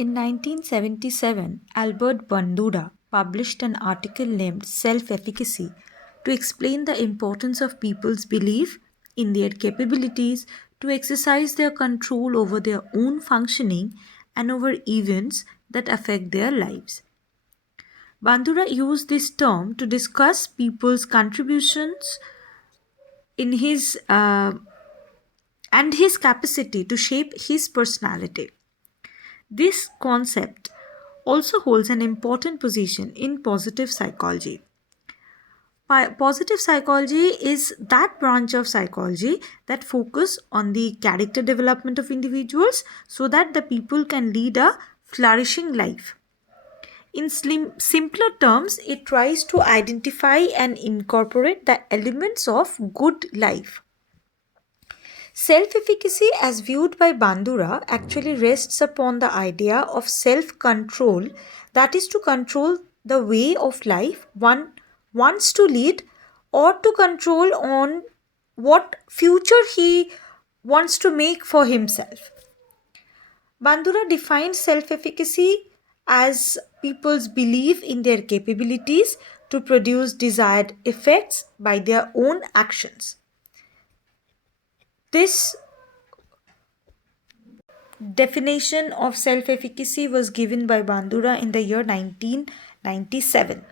In 1977, Albert Bandura published an article named Self-Efficacy to explain the importance of people's belief in their capabilities to exercise their control over their own functioning and over events that affect their lives. Bandura used this term to discuss people's contributions in his and his capacity to shape his personality. This concept also holds an important position in positive psychology. Positive psychology is that branch of psychology that focus on the character development of individuals so that the people can lead a flourishing life. In simpler terms, it tries to identify and incorporate the elements of good life. Self-efficacy, as viewed by Bandura, actually rests upon the idea of self-control, that is, to control the way of life one wants to lead or to control on what future he wants to make for himself. Bandura defines self-efficacy as people's belief in their capabilities to produce desired effects by their own actions. This definition of self-efficacy was given by Bandura in the year 1997.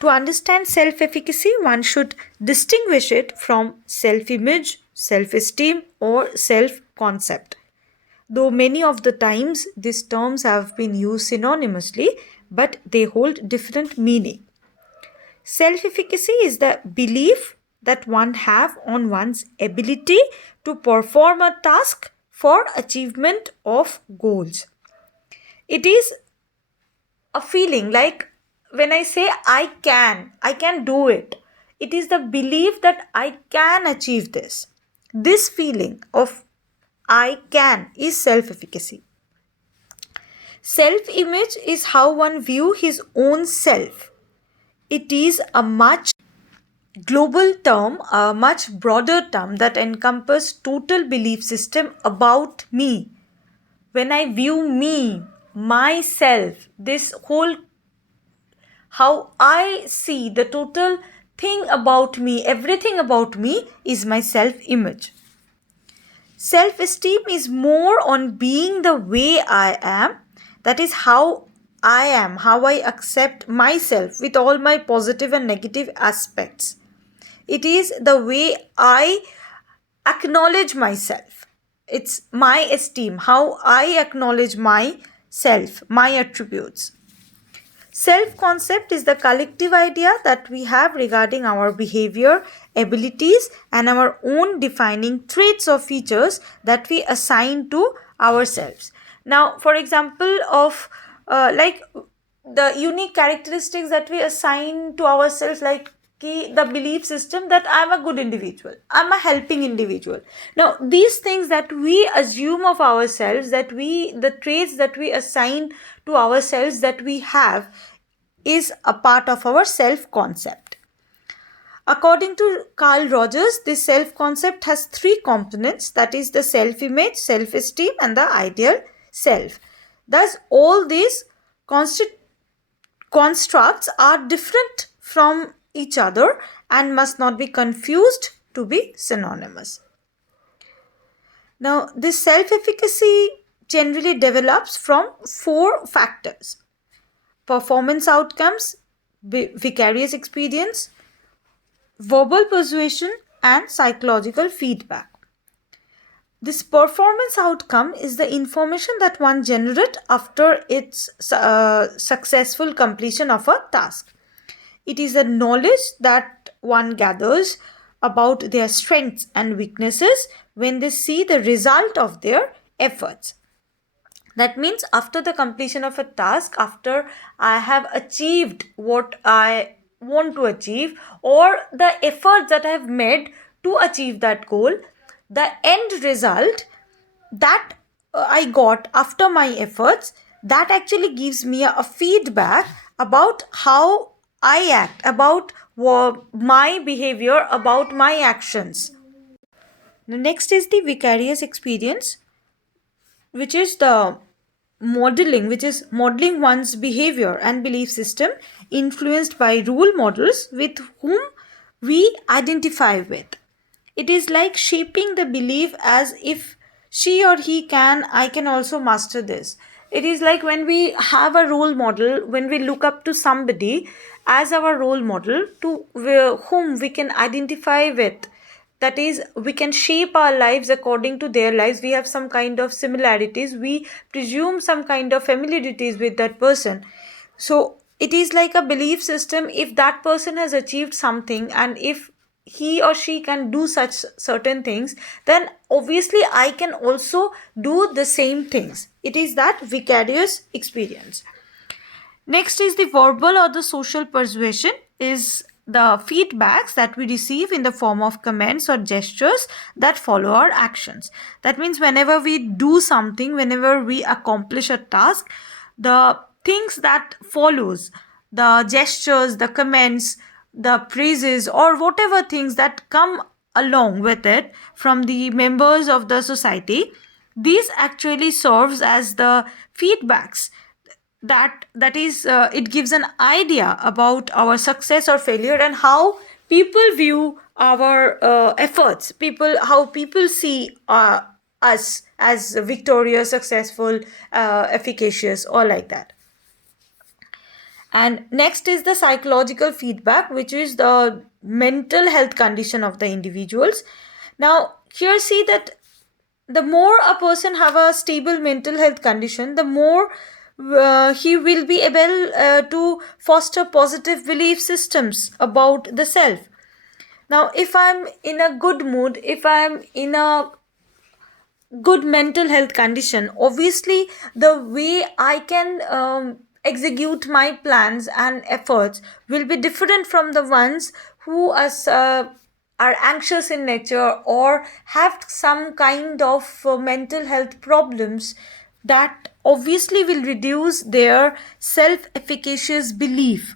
To understand self-efficacy, one should distinguish it from self-image, self-esteem, or self-concept. Though many of the times these terms have been used synonymously, but they hold different meaning. Self-efficacy is the belief that one have on one's ability to perform a task for achievement of goals. It is a feeling like when I say I can do it. It is the belief that I can achieve this. This feeling of I can is self-efficacy. Self-image is how one view his own self. It is a much global term, a much broader term that encompasses total belief system about me. When I view me, myself, this whole how I see the total thing about me, everything about me is my self-image. Self-esteem is more on being the way I am, that is how I am, how I accept myself with all my positive and negative aspects. It is the way I acknowledge myself. It's my esteem, how I acknowledge myself, my attributes. Self-concept is the collective idea that we have regarding our behavior, abilities, and our own defining traits or features that we assign to ourselves. Now, for example, of like the unique characteristics that we assign to ourselves, like the belief system that I'm a good individual, I'm a helping individual. Now, these things that we assume of ourselves, the traits that we assign to ourselves that we have, is a part of our self-concept. According to Carl Rogers, this self-concept has three components, that is the self-image, self-esteem, and the ideal self. Thus, all these constructs are different from each other and must not be confused to be synonymous. Now, this self-efficacy generally develops from four factors: performance outcomes, vicarious experience, verbal persuasion, and psychological feedback. This performance outcome is the information that one generates after its successful completion of a task. It is the knowledge that one gathers about their strengths and weaknesses when they see the result of their efforts. That means after the completion of a task, after I have achieved what I want to achieve, or the efforts that I have made to achieve that goal, the end result that I got after my efforts, that actually gives me a feedback about how I act, about my behavior, about my actions. The next is the vicarious experience, which is the modeling, which is modeling one's behavior and belief system influenced by role models with whom we identify with. It is like shaping the belief as if she or he can, I can also master this. It is like when we have a role model, when we look up to somebody as our role model to whom we can identify with. That is, we can shape our lives according to their lives. We have some kind of similarities. We presume some kind of familiarities with that person. So it is like a belief system. If that person has achieved something and if he or she can do such certain things, then obviously I can also do the same things. It is that vicarious experience. Next is the verbal or the social persuasion, is the feedbacks that we receive in the form of comments or gestures that follow our actions. That means whenever we do something, whenever we accomplish a task, the things that follows, the gestures, the comments, the praises, or whatever things that come along with it from the members of the society, these actually serves as the feedbacks. That is it gives an idea about our success or failure and how people view our efforts, people how people see us as victorious, successful, efficacious, or like that. And next is the psychological feedback, which is the mental health condition of the individuals. Now here see that the more a person have a stable mental health condition, the more he will be able to foster positive belief systems about the self. Now if I'm in a good mood, if I'm in a good mental health condition, obviously the way I can execute my plans and efforts will be different from the ones who are anxious in nature or have some kind of mental health problems. That obviously will reduce their self-efficacious belief.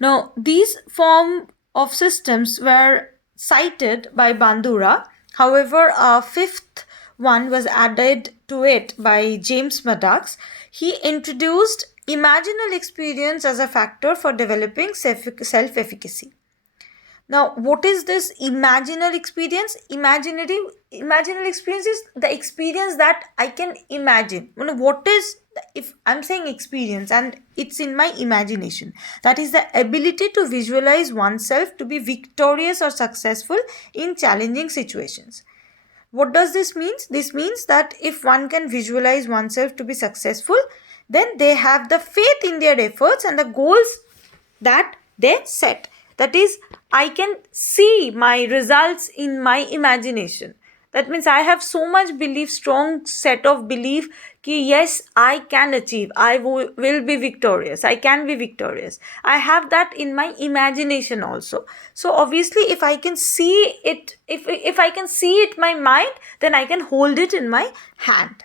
Now, these form of systems were cited by Bandura. However, a fifth one was added to it by James Maddox. He introduced imaginal experience as a factor for developing self-efficacy. Now, what is this imaginal experience? Imaginal experience is the experience that I can imagine. What is, if I'm saying experience and it's in my imagination, that is the ability to visualize oneself to be victorious or successful in challenging situations. What does this mean? This means that if one can visualize oneself to be successful, then they have the faith in their efforts and the goals that they set. That is, I can see my results in my imagination. That means I have so much belief, strong set of belief ki yes, I can achieve, I will be victorious, I can be victorious. I have that in my imagination also. So obviously if I can see it, if I can see it in my mind, then I can hold it in my hand.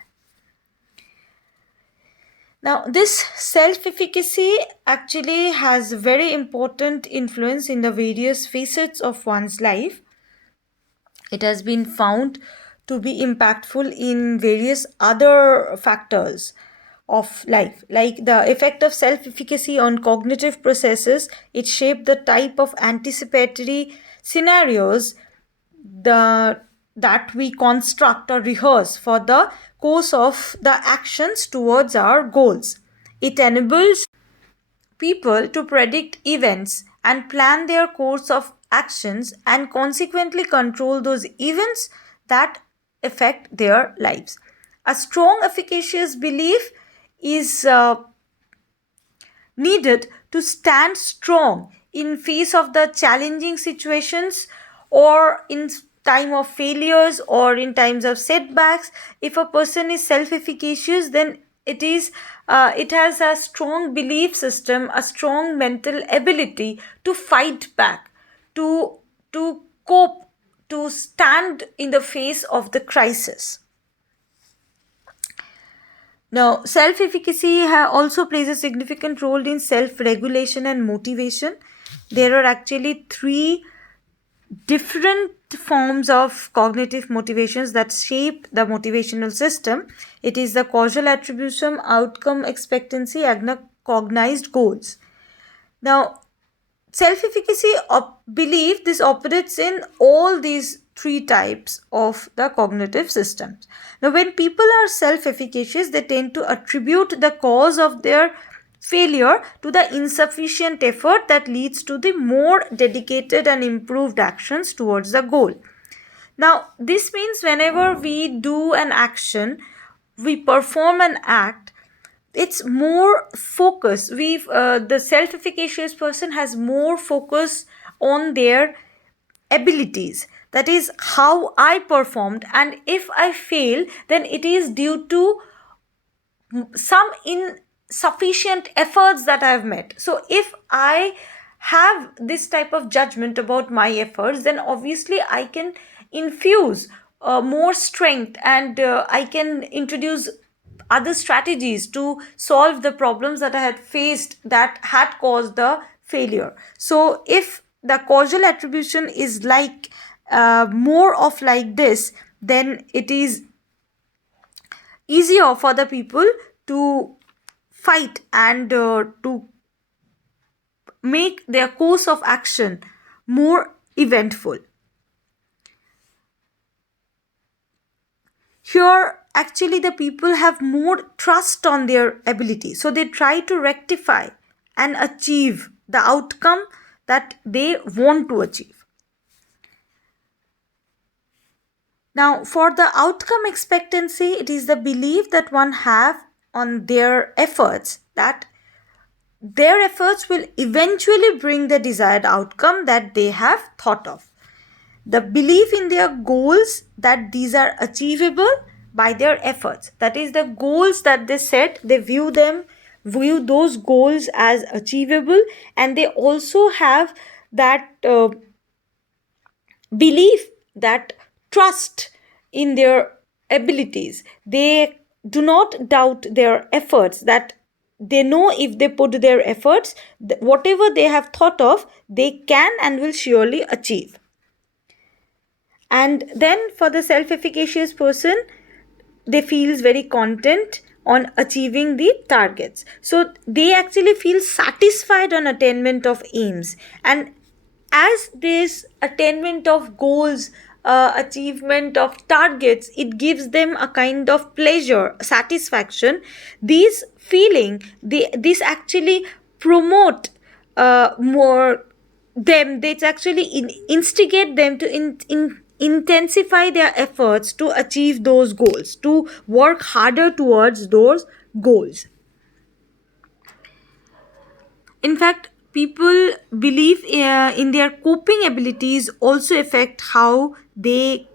Now, this self-efficacy actually has very important influence in the various facets of one's life. It has been found to be impactful in various other factors of life, like the effect of self-efficacy on cognitive processes. It shaped the type of anticipatory scenarios that we construct or rehearse for the course of the actions towards our goals. It enables people to predict events and plan their course of actions and consequently control those events that affect their lives. A strong, efficacious belief is needed to stand strong in face of the challenging situations or in time of failures or in times of setbacks. If a person is self-efficacious, then it has a strong belief system, a strong mental ability to fight back, to cope, to stand in the face of the crisis. Now, self-efficacy also plays a significant role in self-regulation and motivation. There are actually three different forms of cognitive motivations that shape the motivational system. It is the causal attribution, outcome expectancy, and cognized goals. Now, self-efficacy belief this operates in all these three types of the cognitive systems. Now, when people are self-efficacious, they tend to attribute the cause of their failure to the insufficient effort that leads to the more dedicated and improved actions towards the goal. Now, this means whenever we do an action, we perform an act, it's more focus. The self-efficacious person has more focus on their abilities. That is how I performed, and if I fail, then it is due to some insufficient efforts that I have made. So if I have this type of judgment about my efforts, then obviously I can infuse more strength, and I can introduce other strategies to solve the problems that I had faced that had caused the failure. So if the causal attribution is like more of like this, then it is easier for the people to fight and to make their course of action more eventful. Here, actually, the people have more trust on their ability, so they try to rectify and achieve the outcome that they want to achieve. Now, for the outcome expectancy, it is the belief that one have on their efforts that their efforts will eventually bring the desired outcome that they have thought of. The belief in their goals that these are achievable by their efforts. That is, the goals that they set, they view those goals as achievable, and they also have that belief, that trust in their abilities. They do not doubt their efforts, that they know if they put their efforts, whatever they have thought of, they can and will surely achieve. And then for the self-efficacious person, they feels very content on achieving the targets. So they actually feel satisfied on attainment of aims, and as this attainment of goals, achievement of targets, it gives them a kind of pleasure, satisfaction. These feeling, this actually promote more them. They actually instigate them to intensify their efforts to achieve those goals, to work harder towards those goals. In fact, people believe in their coping abilities also affect how they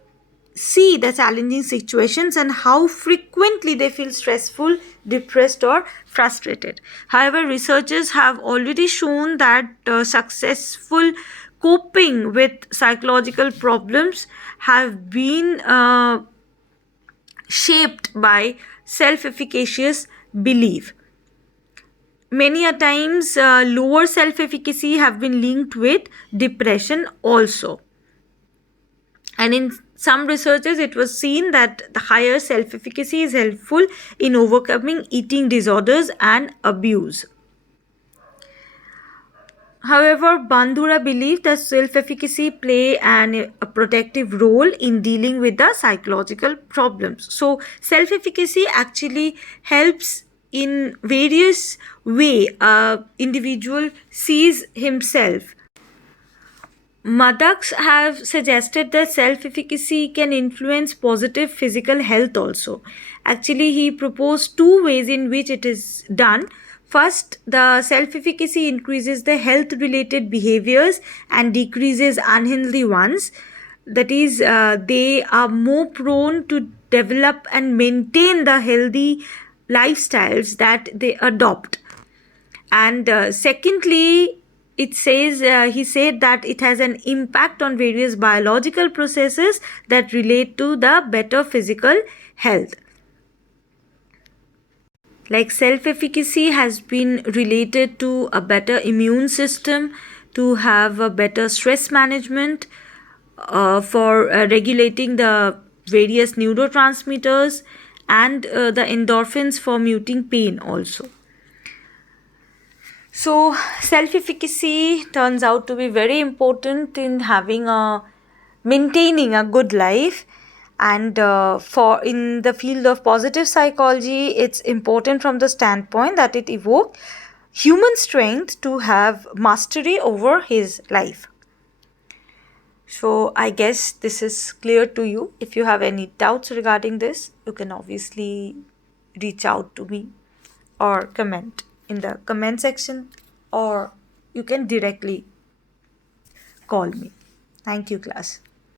see the challenging situations and how frequently they feel stressful, depressed, or frustrated. However, researchers have already shown that successful coping with psychological problems have been shaped by self-efficacious belief. Many a times, lower self-efficacy have been linked with depression also. And in some researches, it was seen that the higher self-efficacy is helpful in overcoming eating disorders and abuse. However, Bandura believed that self-efficacy play a protective role in dealing with the psychological problems. So, self-efficacy actually helps in various way. Individual sees himself. Madaks have suggested that self-efficacy can influence positive physical health also. Actually, he proposed two ways in which it is done. First, the self-efficacy increases the health-related behaviors and decreases unhealthy ones. That is, they are more prone to develop and maintain the healthy lifestyles that they adopt. And secondly, it says he said that it has an impact on various biological processes that relate to the better physical health. Like self-efficacy has been related to a better immune system, to have a better stress management, for regulating the various neurotransmitters and the endorphins for muting pain also. So, self efficacy turns out to be very important in maintaining a good life. And for in the field of positive psychology, it's important from the standpoint that it evokes human strength to have mastery over his life. So, I guess this is clear to you. If you have any doubts regarding this, you can obviously reach out to me or comment in the comment section, or you can directly call me. Thank you, class.